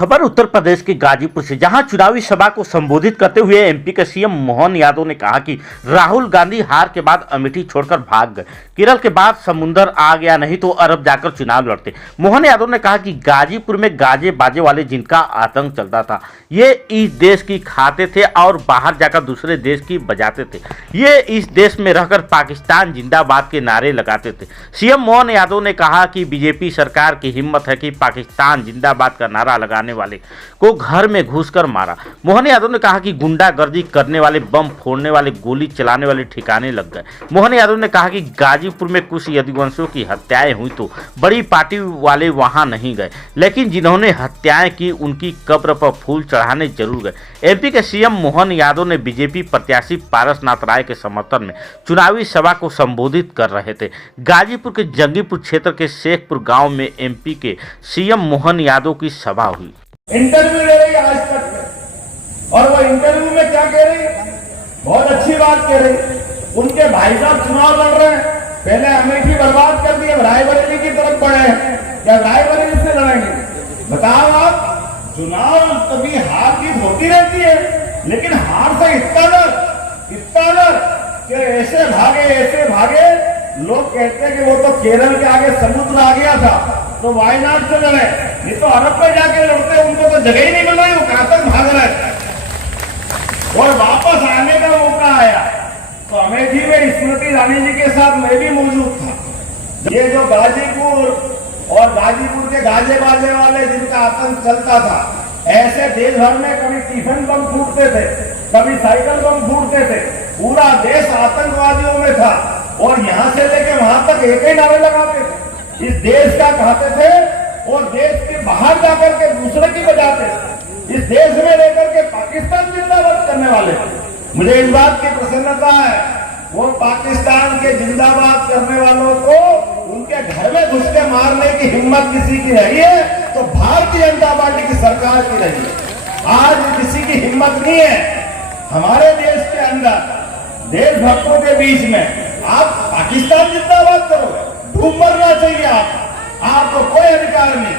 खबर उत्तर प्रदेश के गाजीपुर से, जहां चुनावी सभा को संबोधित करते हुए एमपी के सीएम मोहन यादव ने कहा कि राहुल गांधी हार के बाद अमेठी छोड़कर भाग गए। केरल के बाद समुंदर आ गया, नहीं तो अरब जाकर चुनाव लड़ते। मोहन यादव ने कहा कि गाजीपुर में गाजे बाजे वाले जिनका आतंक चलता था, ये इस देश की खाते थे और बाहर जाकर दूसरे देश की बजाते थे। ये इस देश में रहकर पाकिस्तान जिंदाबाद के नारे लगाते थे। सीएम मोहन यादव ने कहा कि बीजेपी सरकार की हिम्मत है कि पाकिस्तान जिंदाबाद का नारा लगाने वाले को घर में घुसकर मारा। मोहन यादव ने कहा कि गुंडागर्दी करने वाले, बम फोड़ने वाले, गोली चलाने वाले ठिकाने लग गए। मोहन यादव ने कहा कि गाजीपुर में कुछ यदुवंशियों की हत्याएं हुई तो बड़ी पार्टी वाले वहां नहीं गए, लेकिन जिन्होंने हत्याएं की उनकी कब्र पर फूल चढ़ाने जरूर गए। एमपी के सीएम मोहन यादव ने बीजेपी प्रत्याशी पारसनाथ राय के समर्थन में चुनावी सभा को संबोधित कर रहे थे। गाजीपुर के जंगीपुर क्षेत्र के शेखपुर गांव में एमपी के सीएम मोहन यादव की सभा हुई। इंटरव्यू ले रही आज तक, और वो इंटरव्यू में क्या कह रही, बहुत अच्छी बात कह रही। उनके भाई साहब चुनाव लड़ रहे हैं, पहले अमेठी बर्बाद कर दी, अब रायबरेली की तरफ बढ़े हैं, क्या रायबरेली से लड़ेंगे? बताओ आप, चुनाव कभी हार जीत होती रहती है, लेकिन हार से इतना डर कि ऐसे भागे। लोग कहते हैं कि वो तो केरल के आगे समुद्र आ गया था, तो वायनाड से लड़े, ये तो अरब में जाके लड़ते, उनको तो जगह ही नहीं मिल रही, वो कहां तक भाग रहे थे। और वापस आने का मौका आया तो अमेठी में स्मृति ईरानी जी के साथ मैं भी मौजूद था। ये जो गाजीपुर और गाजीपुर के गाजे बाजे वाले जिनका आतंक चलता था, ऐसे देश भर में कभी टिफिन बम फूटते थे, कभी साइकिल बम फूटते थे, पूरा देश आतंकवादियों में था, और यहां से लेके वहां तक एक ही नारे लगाते थे, इस देश का कहते थे, और देश के बाहर जाकर के दूसरे की बजाते थे, इस देश में लेकर के पाकिस्तान जिंदाबाद करने वाले थे। मुझे इस बात की प्रसन्नता है, वो पाकिस्तान के जिंदाबाद करने वालों को उनके घर में घुस के मारने की हिम्मत किसी की रही है तो भारतीय जनता पार्टी की सरकार की रही है। आज किसी की हिम्मत नहीं है हमारे देश के अंदर, देशभक्तों के बीच में आप पाकिस्तान जिंदाबाद करोगे, डूब मरना चाहिए आपको कोई अधिकार नहीं।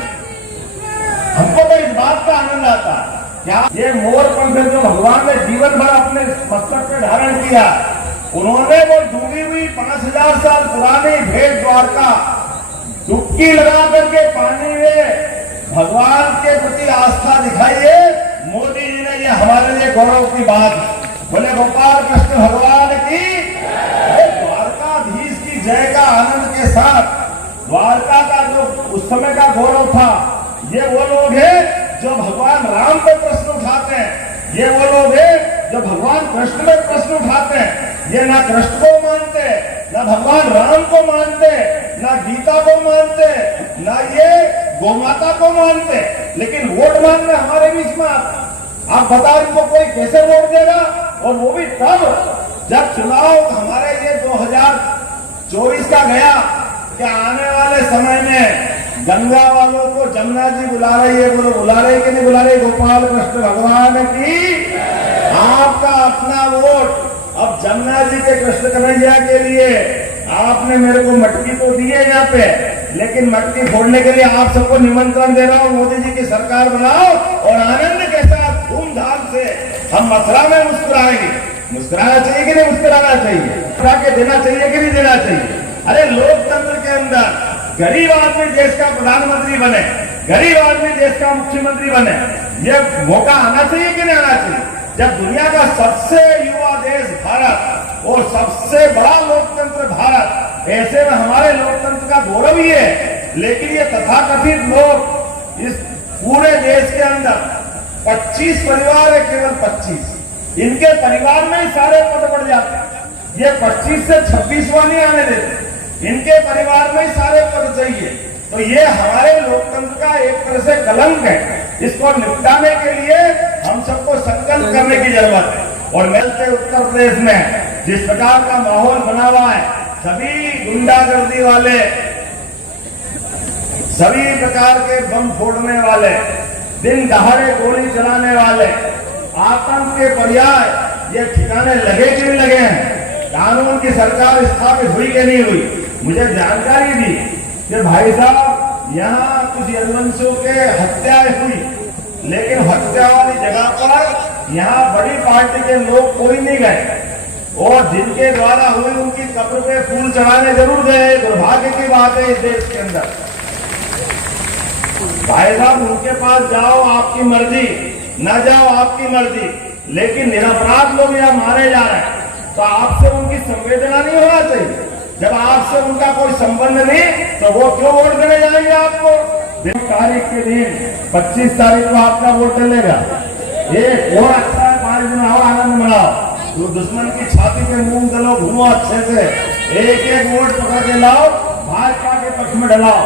हमको तो इस बात का आनंद आता है, क्या ये मोर पंख जो भगवान ने जीवन भर अपने मस्तक पे धारण किया, उन्होंने वो डूबी हुई 5000 साल पुरानी भेंट द्वारका डुबकी लगा करके पानी में भगवान के प्रति आस्था दिखाई है। मोदी जी ने ये हमारे लिए गौरव की बात बोले, गोपाल कृष्ण भगवान की, द्वारकाधीश की जय का आनंद के साथ द्वारका का जो उस समय का गौरव था, ये वो लोग हैं जो भगवान राम पे प्रश्न उठाते हैं, ये वो लोग हैं जो भगवान कृष्ण में प्रश्न उठाते हैं। ये ना कृष्ण को मानते, ना भगवान राम को मानते, ना गीता को मानते, ना ये गोमाता को मानते, लेकिन वोट मांगने हमारे बीच में आप बताओ इनको कोई कैसे वोट देगा? और वो भी तब जब चुनाव हमारे ये 2024 का गया कि आने वाले समय में गंगा वालों को जमुना जी बुला रही है, बोलो बुला रही कि नहीं बुला रही? गोपाल कृष्ण भगवान की आपका अपना वोट अब जमुना जी के कृष्ण कन्हैया के लिए। आपने मेरे को मटकी तो दी है यहाँ पे, लेकिन मटकी फोड़ने के लिए आप सबको निमंत्रण दे रहा हूँ, मोदी जी की सरकार बनाओ और आनंद के साथ धूमधाम से हम मथुरा में मुस्कुराएंगे। मुस्कुराना चाहिए कि नहीं मुस्कुराना चाहिए? मुस्कुरा के देना चाहिए कि नहीं देना चाहिए? अरे लोकतंत्र के अंदर गरीब आदमी देश का प्रधानमंत्री बने, गरीब आदमी देश का मुख्यमंत्री बने, ये मौका आना चाहिए कि नहीं आना चाहिए? जब दुनिया का सबसे युवा देश भारत और सबसे बड़ा लोकतंत्र भारत, ऐसे में हमारे लोकतंत्र का गौरव ही है। लेकिन ये तथाकथित लोग इस पूरे देश के अंदर 25 परिवार है, केवल 25, इनके परिवार में ही सारे पद बढ़ जाते हैं। ये 25 से 26वां नहीं आने देते, इनके परिवार में ही सारे पद चाहिए। तो ये हमारे लोकतंत्र का एक तरह से कलंक है, इसको निपटाने के लिए हम सबको संकल्प करने की जरूरत है। और मिलते उत्तर प्रदेश में जिस प्रकार का माहौल बना हुआ है, सभी गुंडागर्दी वाले, सभी प्रकार के बम फोड़ने वाले, दिन दहाड़े गोली चलाने वाले, आतंक के पर्याय ये ठिकाने लगे कि नहीं लगे हैं? कानून की सरकार स्थापित हुई कि नहीं हुई? मुझे जानकारी दी कि भाई साहब यहाँ कुछ यदुवंशियों के हत्याएं हुई, लेकिन हत्या वाली जगह पर यहाँ बड़ी पार्टी के लोग कोई नहीं गए, और जिनके द्वारा हुई उनकी कब्र पे फूल चढ़ाने जरूर गए। दुर्भाग्य की बात है इस देश के अंदर। भाई साहब, उनके पास जाओ आपकी मर्जी, न जाओ आपकी मर्जी, लेकिन निरपराध लोग यहाँ मारे जा रहे हैं, तो आपसे उनकी संवेदना नहीं होना चाहिए। जब आपसे उनका कोई संबंध नहीं तो वो क्यों वोट देने जाएंगे आपको? तारीख के दिन 25 तारीख को आपका वोट डलेगा। एक और अच्छा है, 5 दिन और आनंद मनाओ, तो दुश्मन की छाती पे मूंग दलो, घूमो अच्छे से, एक एक वोट पकड़ के लाओ, भाजपा के पक्ष में डलाओ।